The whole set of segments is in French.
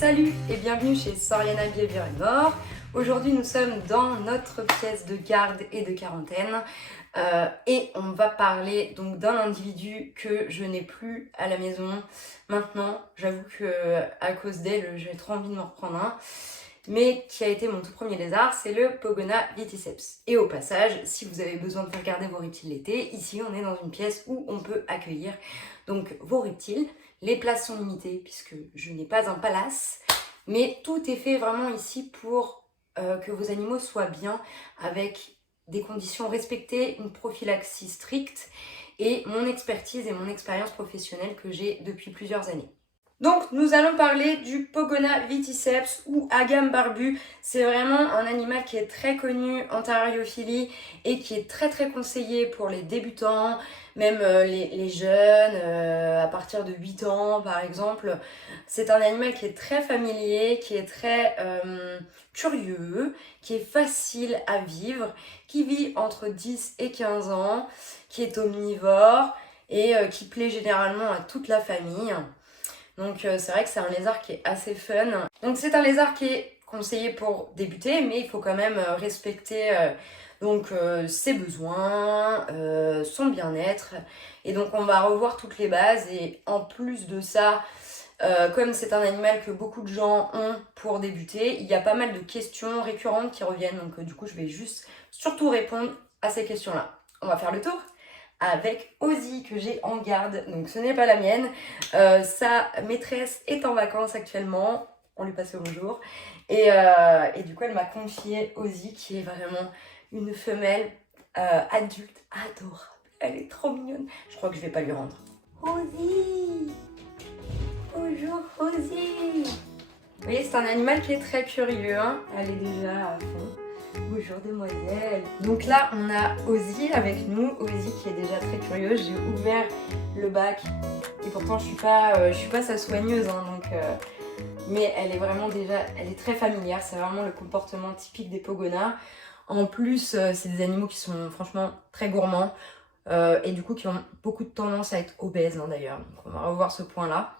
Salut et bienvenue chez Soriana Behavior & More. Aujourd'hui nous sommes dans notre pièce de garde et de quarantaine et on va parler donc d'un individu que je n'ai plus à la maison maintenant. J'avoue que à cause d'elle j'ai trop envie de me reprendre un, mais qui a été mon tout premier lézard, c'est le Pogona viticeps. Et au passage, si vous avez besoin de faire garder vos reptiles l'été, ici on est dans une pièce où on peut accueillir donc vos reptiles. Les places sont limitées puisque je n'ai pas un palace, mais tout est fait vraiment ici pour que vos animaux soient bien, avec des conditions respectées, une prophylaxie stricte et mon expertise et mon expérience professionnelle que j'ai depuis plusieurs années. Donc nous allons parler du Pogona viticeps ou agame barbu. C'est vraiment un animal qui est très connu en terrariophilie et qui est très conseillé pour les débutants, même les jeunes, à partir de 8 ans par exemple. C'est un animal qui est très familier, qui est très curieux, qui est facile à vivre, qui vit entre 10 et 15 ans, qui est omnivore et qui plaît généralement à toute la famille. Donc c'est vrai que c'est un lézard qui est assez fun. Donc c'est un lézard qui est conseillé pour débuter, mais il faut quand même respecter ses besoins, son bien-être. Et donc on va revoir toutes les bases. Et en plus de ça, comme c'est un animal que beaucoup de gens ont pour débuter, il y a pas mal de questions récurrentes qui reviennent. Donc du coup je vais juste surtout répondre à ces questions-là. On va faire le tour avec Ozzy que j'ai en garde, donc ce n'est pas la mienne. Sa maîtresse est en vacances actuellement, on lui passe le bonjour. Et du coup elle m'a confié Ozzy qui est vraiment une femelle adulte adorable. Elle est trop mignonne. Je crois que je vais pas lui rendre. Ozzy! Bonjour Ozzy! Vous voyez, c'est un animal qui est très curieux, hein. Elle est déjà à fond. Bonjour demoiselle. Donc là on a Ozzy avec nous, Ozzy qui est déjà très curieuse. J'ai ouvert le bac et pourtant je suis pas sa soigneuse hein, mais elle est vraiment déjà, elle est très familière, c'est vraiment le comportement typique des Pogonas. En plus c'est des animaux qui sont franchement très gourmands et du coup qui ont beaucoup de tendance à être obèses hein, d'ailleurs. Donc on va revoir ce point là.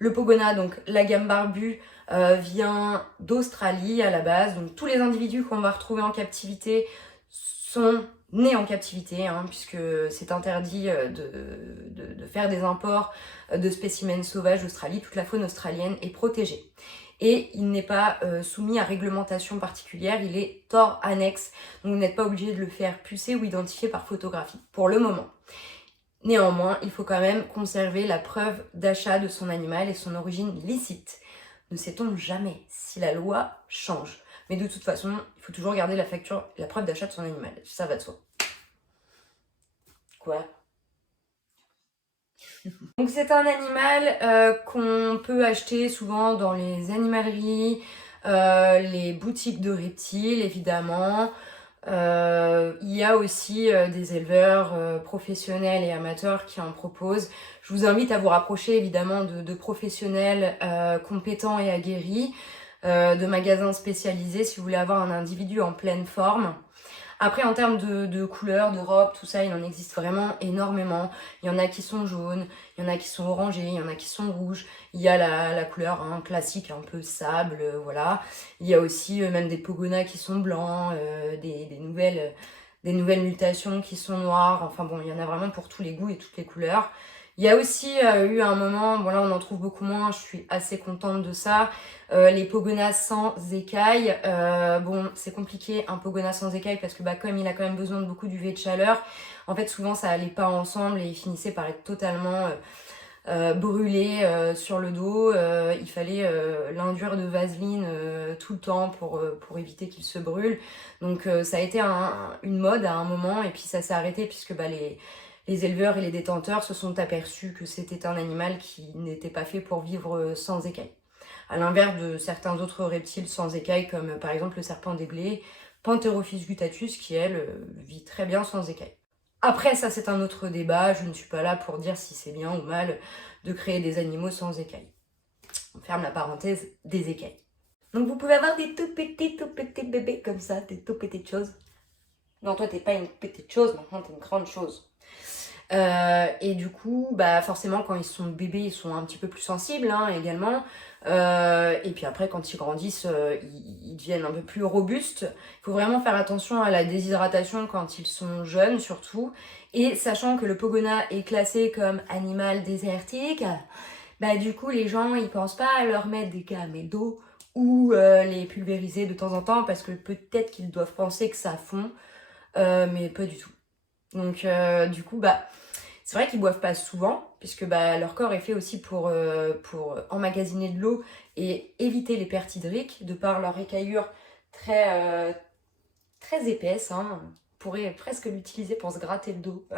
Le Pogona, donc l'agame barbu, vient d'Australie à la base. Donc tous les individus qu'on va retrouver en captivité sont nés en captivité, hein, puisque c'est interdit de faire des imports de spécimens sauvages d'Australie. Toute la faune australienne est protégée. Et il n'est pas soumis à réglementation particulière, il est hors annexe. Donc vous n'êtes pas obligé de le faire pucer ou identifier par photographie, pour le moment. Néanmoins, il faut quand même conserver la preuve d'achat de son animal et son origine licite. Ne sait-on jamais si la loi change. Mais de toute façon, il faut toujours garder la preuve d'achat de son animal. Ça va de soi. Quoi? Donc c'est un animal qu'on peut acheter souvent dans les animaleries, les boutiques de reptiles évidemment. Il y a aussi des éleveurs professionnels et amateurs qui en proposent. Je vous invite à vous rapprocher évidemment de professionnels compétents et aguerris, de magasins spécialisés si vous voulez avoir un individu en pleine forme. Après en termes de couleurs, de robes, tout ça, il en existe vraiment énormément. Il y en a qui sont jaunes, il y en a qui sont orangés, il y en a qui sont rouges. Il y a la couleur hein, classique, un peu sable, voilà. Il y a aussi même des Pogonas qui sont blancs, des nouvelles mutations qui sont noires. Enfin bon, il y en a vraiment pour tous les goûts et toutes les couleurs. Il y a aussi eu un moment, bon là on en trouve beaucoup moins, je suis assez contente de ça, les Pogonas sans écailles. Bon c'est compliqué un Pogona sans écailles parce que comme il a quand même besoin de beaucoup d'UV de chaleur, en fait souvent ça allait pas ensemble et il finissait par être totalement brûlé sur le dos. Il fallait l'induire de vaseline tout le temps pour éviter qu'il se brûle. Donc ça a été une mode à un moment et puis ça s'est arrêté puisque les éleveurs et les détenteurs se sont aperçus que c'était un animal qui n'était pas fait pour vivre sans écailles. À l'inverse de certains autres reptiles sans écailles, comme par exemple le serpent des blés, Pantherophis gutatus, qui elle vit très bien sans écailles. Après ça c'est un autre débat, je ne suis pas là pour dire si c'est bien ou mal de créer des animaux sans écailles. On ferme la parenthèse des écailles. Donc vous pouvez avoir des tout petits bébés comme ça, des tout petites choses. Non toi t'es pas une petite chose, maintenant t'es une grande chose. Et du coup, forcément, quand ils sont bébés, ils sont un petit peu plus sensibles hein, également. Et puis après, quand ils grandissent, ils deviennent un peu plus robustes. Il faut vraiment faire attention à la déshydratation quand ils sont jeunes, surtout. Et sachant que le pogona est classé comme animal désertique, bah du coup, les gens, ils pensent pas à leur mettre des gamelles d'eau ou les pulvériser de temps en temps parce que peut-être qu'ils doivent penser que ça fond, mais pas du tout. Donc du coup, bah c'est vrai qu'ils boivent pas souvent, puisque bah, leur corps est fait aussi pour emmagasiner de l'eau et éviter les pertes hydriques, de par leur écaillure très épaisse. Hein. On pourrait presque l'utiliser pour se gratter le dos.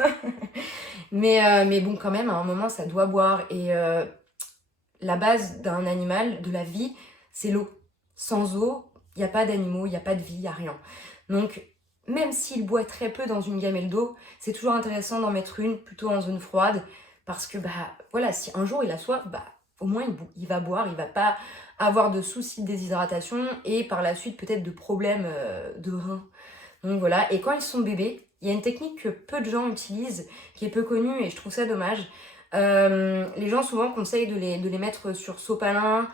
Mais bon, quand même, à un moment, ça doit boire. Et la base d'un animal, de la vie, c'est l'eau. Sans eau, il n'y a pas d'animaux, il n'y a pas de vie, il n'y a rien. Donc, même s'il boit très peu dans une gamelle d'eau, c'est toujours intéressant d'en mettre une plutôt en zone froide. Parce que, bah, voilà, si un jour il a soif, bah, au moins il va boire, il va pas avoir de soucis de déshydratation et par la suite peut-être de problèmes de reins. Donc voilà, et quand ils sont bébés, il y a une technique que peu de gens utilisent, qui est peu connue et je trouve ça dommage. Les gens souvent conseillent de les mettre sur sopalin,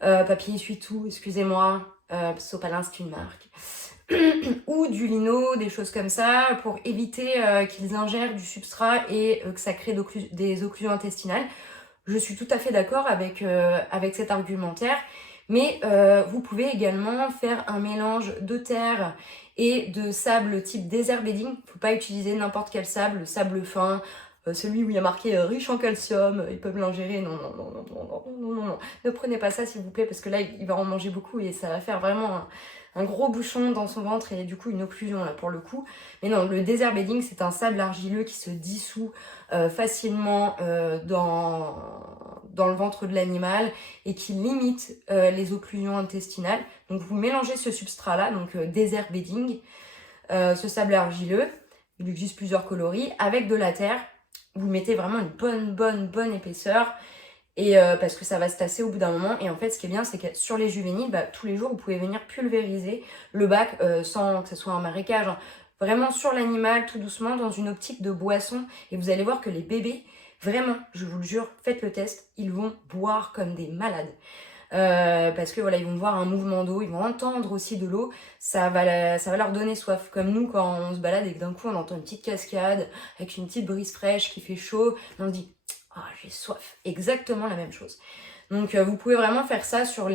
papier essuie-tout, excusez-moi, sopalin c'est une marque, ou du lino, des choses comme ça, pour éviter qu'ils ingèrent du substrat et que ça crée des occlusions intestinales. Je suis tout à fait d'accord avec cet argumentaire, mais vous pouvez également faire un mélange de terre et de sable type desert bedding. Il ne faut pas utiliser n'importe quel sable, le sable fin, celui où il y a marqué riche en calcium, ils peuvent l'ingérer. Non, non, non, non, non, non, non, non, non. Ne prenez pas ça s'il vous plaît, parce que là, il va en manger beaucoup et ça va faire vraiment un gros bouchon dans son ventre et du coup une occlusion là pour le coup. Mais non, le desert bedding, c'est un sable argileux qui se dissout facilement dans le ventre de l'animal et qui limite les occlusions intestinales. Donc vous mélangez ce substrat là, donc desert bedding, ce sable argileux, il existe plusieurs coloris, avec de la terre. Vous mettez vraiment une bonne épaisseur et parce que ça va se tasser au bout d'un moment. Et en fait, ce qui est bien, c'est que sur les juvéniles, bah, tous les jours, vous pouvez venir pulvériser le bac sans que ce soit un marécage. Hein. Vraiment sur l'animal, tout doucement, dans une optique de boisson. Et vous allez voir que les bébés, vraiment, je vous le jure, faites le test, ils vont boire comme des malades. Parce que voilà, ils vont voir un mouvement d'eau, ils vont entendre aussi de l'eau, ça va leur donner soif. Comme nous, quand on se balade et que d'un coup on entend une petite cascade avec une petite brise fraîche qui fait chaud, on se dit ah, j'ai soif. Exactement la même chose. Donc vous pouvez vraiment faire ça sur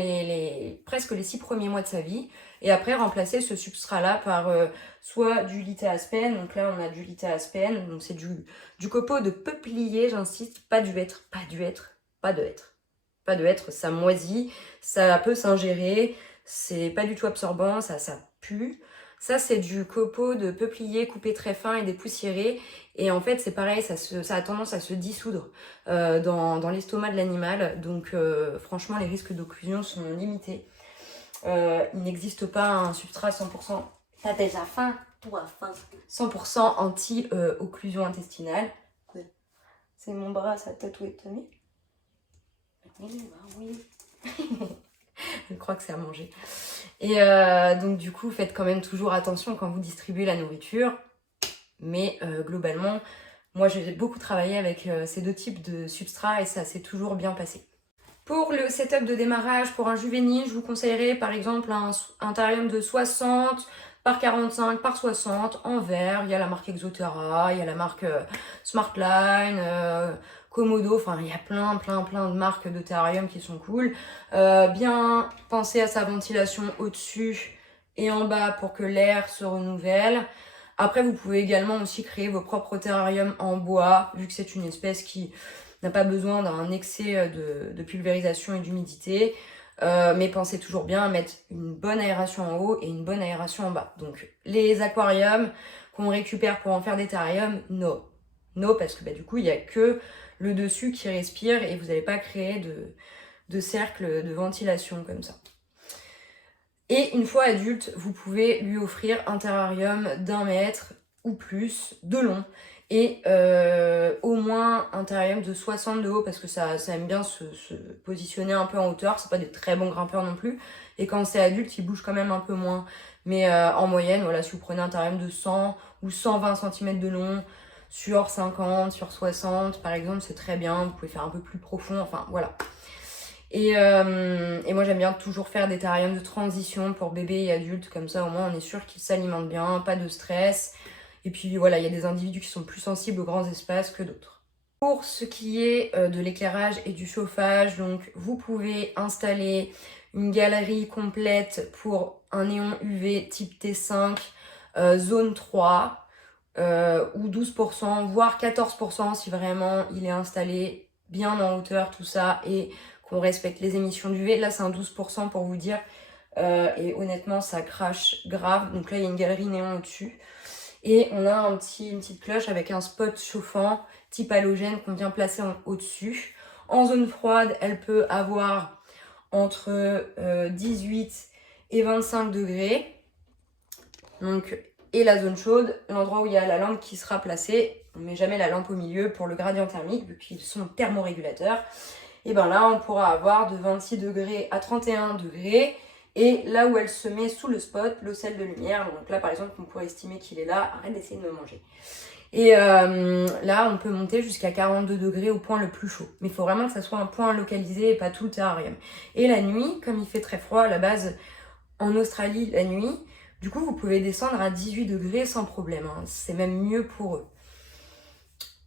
presque les 6 premiers mois de sa vie. Et après remplacer ce substrat-là par soit du littéaspen. Donc là on a du littéaspen. Donc c'est du copeaux de peuplier, j'insiste. Pas du hêtre, pas du hêtre, pas de hêtre. Pas de hêtre, ça moisit, ça peut s'ingérer. C'est pas du tout absorbant, ça pue. Ça, c'est du copeau de peuplier coupé très fin et dépoussiéré. Et en fait, c'est pareil, ça a tendance à se dissoudre dans l'estomac de l'animal. Donc, franchement, les risques d'occlusion sont limités. Il n'existe pas un substrat 100%. T'as déjà faim? Toi, faim. 100% anti-occlusion intestinale. C'est mon bras, ça a tatoué, t'as mis? Oui. Je crois que c'est à manger. Et donc du coup, faites quand même toujours attention quand vous distribuez la nourriture. Mais globalement, moi j'ai beaucoup travaillé avec ces deux types de substrats et ça s'est toujours bien passé. Pour le setup de démarrage pour un juvénile, je vous conseillerais par exemple un terrarium de 60 par 45 par 60 en verre. Il y a la marque Exoterra, il y a la marque Smartline, Komodo, enfin il y a plein de marques de terrarium qui sont cool. Bien penser à sa ventilation au-dessus et en bas pour que l'air se renouvelle. Après vous pouvez également aussi créer vos propres terrariums en bois, vu que c'est une espèce qui n'a pas besoin d'un excès de pulvérisation et d'humidité. Mais pensez toujours bien à mettre une bonne aération en haut et une bonne aération en bas. Donc les aquariums qu'on récupère pour en faire des terrariums, no, parce que bah, du coup il n'y a que le dessus qui respire et vous n'allez pas créer de cercle de ventilation comme ça. Et une fois adulte, vous pouvez lui offrir un terrarium d'1 mètre ou plus de long et au moins un terrarium de 60 de haut parce que ça aime bien se positionner un peu en hauteur. C'est pas des très bons grimpeurs non plus. Et quand c'est adulte, il bouge quand même un peu moins. Mais en moyenne, voilà, si vous prenez un terrarium de 100 ou 120 cm de long, sur 50, sur 60 par exemple, c'est très bien. Vous pouvez faire un peu plus profond, enfin voilà. Et moi j'aime bien toujours faire des terrariums de transition pour bébés et adultes, comme ça au moins on est sûr qu'ils s'alimentent bien, pas de stress. Et puis voilà, il y a des individus qui sont plus sensibles aux grands espaces que d'autres. Pour ce qui est de l'éclairage et du chauffage, donc vous pouvez installer une galerie complète pour un néon UV type T5, zone 3, ou 12%, voire 14% si vraiment il est installé bien en hauteur, tout ça, et qu'on respecte les émissions d'UV. Là c'est un 12% pour vous dire, et honnêtement ça crache grave. Donc là il y a une galerie néon au-dessus. Et on a une petite cloche avec un spot chauffant type halogène qu'on vient placer au-dessus. En zone froide, elle peut avoir entre 18 et 25 degrés. Donc, et la zone chaude, l'endroit où il y a la lampe qui sera placée. On ne met jamais la lampe au milieu pour le gradient thermique, vu qu'ils sont thermorégulateurs. Et bien là, on pourra avoir de 26 degrés à 31 degrés. Et là où elle se met sous le spot, l'ocelle de lumière, donc là par exemple on pourrait estimer qu'il est là, arrête d'essayer de me manger. Et là on peut monter jusqu'à 42 degrés au point le plus chaud. Mais il faut vraiment que ça soit un point localisé et pas tout le terrarium. Et la nuit, comme il fait très froid à la base en Australie la nuit, du coup vous pouvez descendre à 18 degrés sans problème, hein. C'est même mieux pour eux.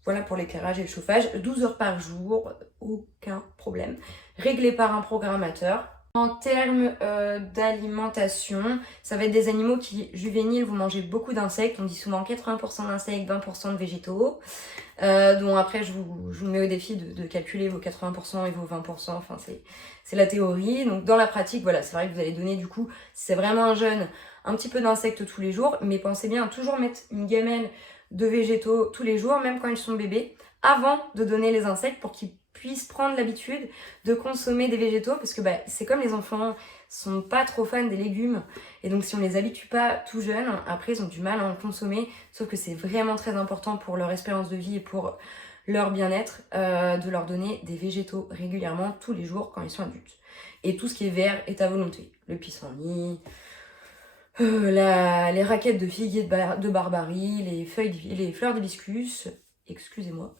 Voilà pour l'éclairage et le chauffage, 12 heures par jour, aucun problème. Réglé par un programmateur. En termes d'alimentation, ça va être des animaux qui, juvéniles, vont manger beaucoup d'insectes. On dit souvent 80% d'insectes, 20% de végétaux. Donc après, je vous mets au défi de calculer vos 80% et vos 20%. Enfin, c'est la théorie. Donc dans la pratique, voilà, c'est vrai que vous allez donner du coup, si c'est vraiment un jeune, un petit peu d'insectes tous les jours. Mais pensez bien à toujours mettre une gamelle de végétaux tous les jours, même quand ils sont bébés, avant de donner les insectes pour qu'ils puissent prendre l'habitude de consommer des végétaux, parce que c'est comme les enfants sont pas trop fans des légumes, et donc si on les habitue pas tout jeunes, après ils ont du mal à en consommer, sauf que c'est vraiment très important pour leur espérance de vie et pour leur bien-être de leur donner des végétaux régulièrement tous les jours quand ils sont adultes. Et tout ce qui est vert est à volonté. Le pissenlit, les raquettes de figuier de barbarie, les fleurs d'hibiscus, excusez-moi,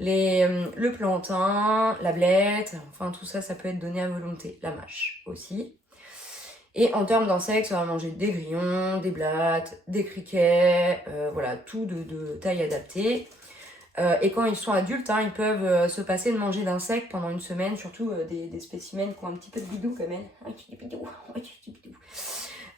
le plantain, la blette, enfin tout ça, ça peut être donné à volonté. La mâche aussi. Et en termes d'insectes, on va manger des grillons, des blattes, des criquets, voilà, tout de taille adaptée. Et quand ils sont adultes, hein, ils peuvent se passer de manger d'insectes pendant une semaine, surtout des spécimens qui ont un petit peu de bidou quand même.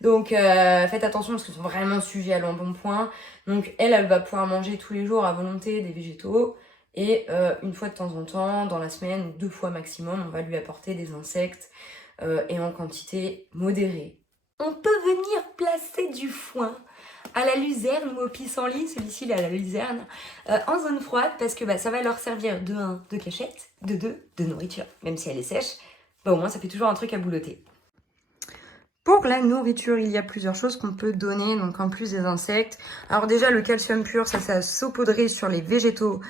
Donc faites attention parce qu'ils sont vraiment sujets à l'embonpoint. Donc elle va pouvoir manger tous les jours à volonté des végétaux. Et une fois de temps en temps, dans la semaine, ou 2 fois maximum, on va lui apporter des insectes et en quantité modérée. On peut venir placer du foin à la luzerne ou au pissenlit, celui-ci il est à la luzerne, en zone froide parce que ça va leur servir de 1, de cachette, de 2, de nourriture. Même si elle est sèche, au moins ça fait toujours un truc à boulotter. Pour la nourriture, il y a plusieurs choses qu'on peut donner, donc en plus des insectes. Alors déjà, le calcium pur, ça à saupoudrer sur les végétaux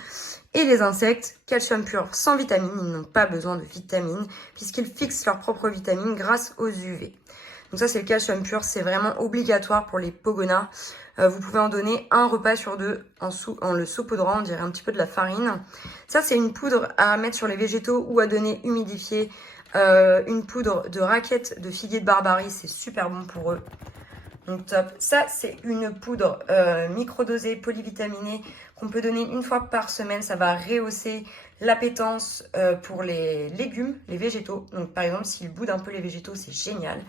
et les insectes. Calcium pur sans vitamines, ils n'ont pas besoin de vitamines, puisqu'ils fixent leurs propres vitamines grâce aux UV. Donc ça, c'est le calcium pur, c'est vraiment obligatoire pour les pogonas. Vous pouvez en donner un repas sur 2 en le saupoudrant, on dirait un petit peu de la farine. Ça, c'est une poudre à mettre sur les végétaux ou à donner humidifiée. Une poudre de raquette de figuier de barbarie, c'est super bon pour eux. Donc top. Ça, c'est une poudre microdosée, polyvitaminée, qu'on peut donner une fois par semaine. Ça va rehausser l'appétence pour les légumes, les végétaux. Donc par exemple, s'ils boudent un peu les végétaux, c'est génial.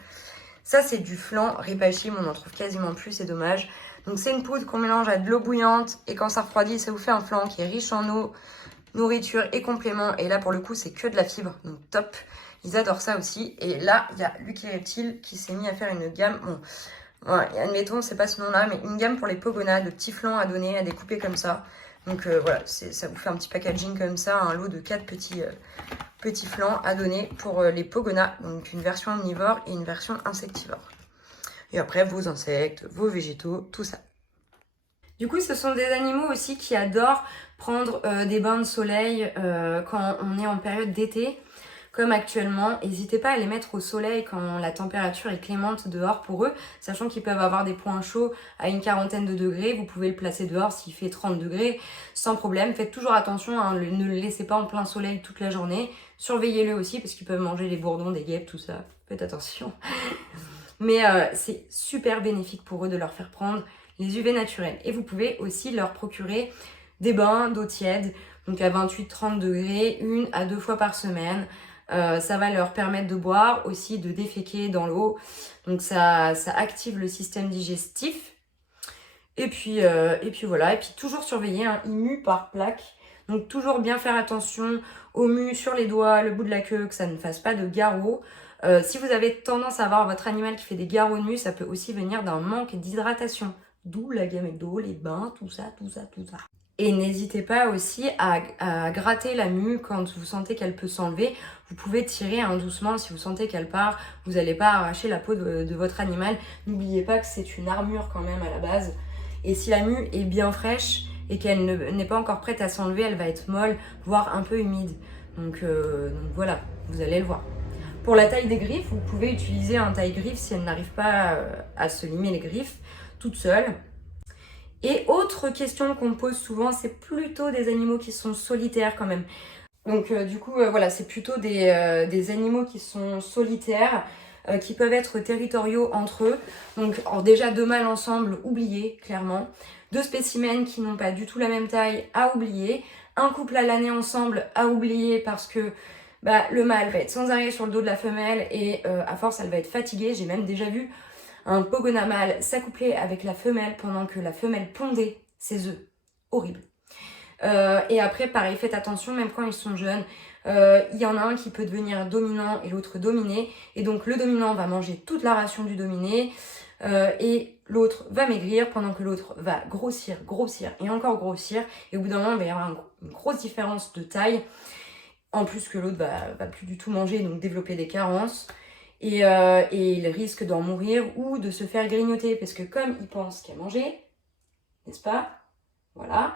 Ça, c'est du flan Repachim, on en trouve quasiment plus, c'est dommage. Donc c'est une poudre qu'on mélange à de l'eau bouillante et quand ça refroidit, ça vous fait un flan qui est riche en eau, nourriture et compléments. Et là, pour le coup, c'est que de la fibre, donc top. Ils adorent ça aussi. Et là, il y a Lucky Reptile qui s'est mis à faire une gamme. Bon, voilà, admettons, c'est pas ce nom-là, mais une gamme pour les pogonas, de petits flans à donner, à découper comme ça. Donc voilà, ça vous fait un petit packaging comme ça, un lot de 4 petits flans à donner pour les pogonas. Donc une version omnivore et une version insectivore. Et après, vos insectes, vos végétaux, tout ça. Du coup, ce sont des animaux aussi qui adorent prendre des bains de soleil quand on est en période d'été. comme actuellement. N'hésitez pas à les mettre au soleil quand la température est clémente dehors pour eux, sachant qu'ils peuvent avoir des points chauds à une quarantaine de degrés. Vous pouvez le placer dehors s'il fait 30 degrés sans problème. Faites toujours attention, hein, ne le laissez pas en plein soleil toute la journée. Surveillez-le aussi parce qu'ils peuvent manger les bourdons, des guêpes, tout ça. Faites attention. Mais c'est super bénéfique pour eux de leur faire prendre les UV naturels. Et vous pouvez aussi leur procurer des bains d'eau tiède, donc à 28-30 degrés, 1 à 2 fois par semaine. Ça va leur permettre de boire, aussi de déféquer dans l'eau. Donc ça active le système digestif. Et puis voilà, et puis toujours surveiller, hein, ils muent par plaque. Donc toujours bien faire attention aux mues sur les doigts, le bout de la queue, que ça ne fasse pas de garrot. Si vous avez tendance à avoir votre animal qui fait des garrots de mue, ça peut aussi venir d'un manque d'hydratation. D'où la gamelle d'eau, les bains, tout ça. Et n'hésitez pas aussi à gratter la mue quand vous sentez qu'elle peut s'enlever. Vous pouvez tirer doucement si vous sentez qu'elle part. Vous n'allez pas arracher la peau de votre animal. N'oubliez pas que c'est une armure quand même à la base. Et si la mue est bien fraîche et qu'elle n'est pas encore prête à s'enlever, elle va être molle, voire un peu humide. Donc voilà, vous allez le voir. Pour la taille des griffes, vous pouvez utiliser un taille-griffe si elle n'arrive pas à se limer les griffes toute seule. Et autre question qu'on me pose souvent, c'est plutôt des animaux qui sont solitaires quand même. Donc du coup, voilà, c'est plutôt des animaux qui sont solitaires, qui peuvent être territoriaux entre eux. Donc déjà 2 mâles ensemble, oubliez clairement. 2 spécimens qui n'ont pas du tout la même taille, à oublier. Un couple à l'année ensemble, à oublier parce que le mâle va être sans arrêt sur le dos de la femelle et à force elle va être fatiguée. J'ai même déjà vu un pogona mâle s'accoupler avec la femelle pendant que la femelle pondait ses œufs. Horrible. Et après, pareil, faites attention, même quand ils sont jeunes, il y en a un qui peut devenir dominant et l'autre dominé. Et donc le dominant va manger toute la ration du dominé et l'autre va maigrir pendant que l'autre va grossir et encore grossir. Et au bout d'un moment, il va y avoir une grosse différence de taille. En plus que l'autre va plus du tout manger, donc développer des carences. Et il risque d'en mourir ou de se faire grignoter parce que comme il pense qu'il a mangé, n'est-ce pas? Voilà.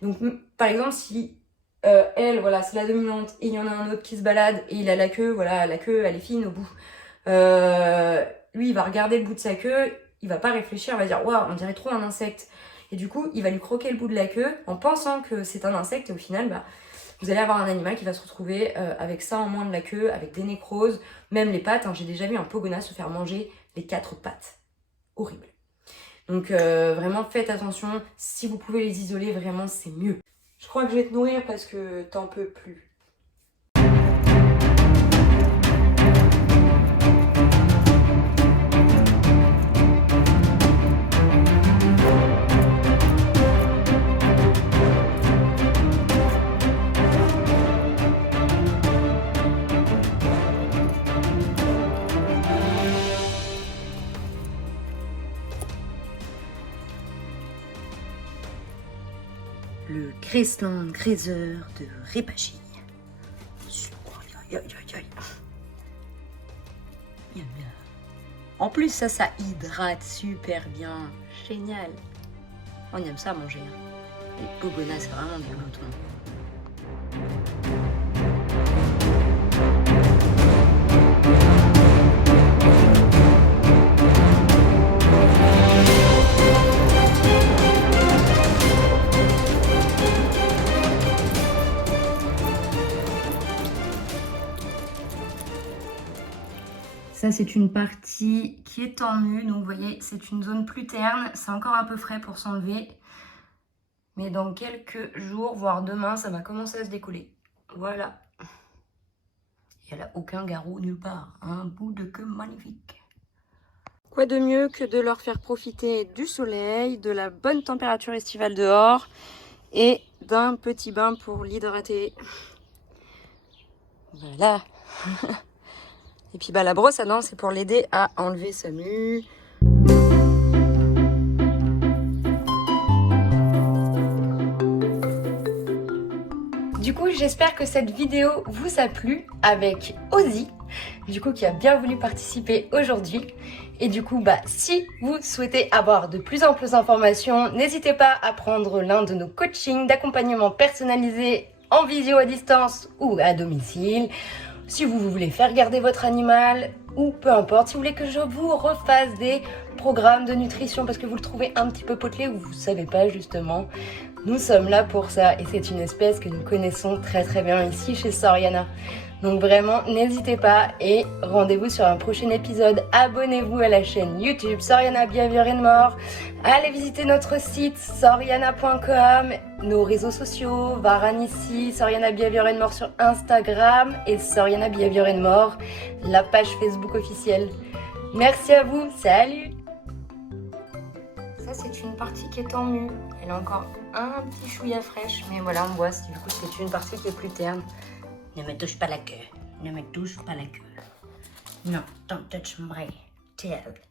Donc par exemple si elle, voilà, c'est la dominante et il y en a un autre qui se balade et il a la queue, voilà, la queue elle est fine au bout. Lui il va regarder le bout de sa queue, il va pas réfléchir, il va dire waouh, on dirait trop un insecte. Et du coup il va lui croquer le bout de la queue en pensant que c'est un insecte et au final vous allez avoir un animal qui va se retrouver avec ça en moins de la queue, avec des nécroses, même les pattes. Hein, j'ai déjà vu un pogona se faire manger les 4 pattes. Horrible. Donc vraiment faites attention. Si vous pouvez les isoler, vraiment c'est mieux. Je crois que je vais te nourrir parce que t'en peux plus. Le Graceland Grazer de Repagine. En plus, ça hydrate super bien. Génial. On aime ça manger. Les pogonas, c'est vraiment des gloutons. Ça, c'est une partie qui est en mue, donc vous voyez, c'est une zone plus terne. C'est encore un peu frais pour s'enlever. Mais dans quelques jours, voire demain, ça va commencer à se décoller. Voilà. Et elle n'a aucun garrot nulle part. Un bout de queue magnifique. Quoi de mieux que de leur faire profiter du soleil, de la bonne température estivale dehors et d'un petit bain pour l'hydrater. Voilà. Et puis la brosse à dents, c'est pour l'aider à enlever sa mue. Du coup, j'espère que cette vidéo vous a plu avec Ozzy, du coup qui a bien voulu participer aujourd'hui. Et du coup, si vous souhaitez avoir de plus amples informations, n'hésitez pas à prendre l'un de nos coachings d'accompagnement personnalisé en visio à distance ou à domicile. si vous voulez faire garder votre animal ou peu importe, si vous voulez que je vous refasse des programmes de nutrition parce que vous le trouvez un petit peu potelé ou vous ne savez pas justement, nous sommes là pour ça et c'est une espèce que nous connaissons très très bien ici chez Soriana. Donc vraiment, n'hésitez pas et rendez-vous sur un prochain épisode. Abonnez-vous à la chaîne YouTube Soriana Behavior and More. Allez visiter notre site soriana.com, nos réseaux sociaux, Varanisi, Soriana Behavior and More sur Instagram et Soriana Behavior and More, la page Facebook officielle. Merci à vous, salut! Ça c'est une partie qui est en mue. Elle a encore un petit chouïa fraîche, mais voilà, on voit, du coup c'est une partie qui est plus terne. Ne me touche pas la queue. Ne me touche pas la queue. Non, don't touch my tail.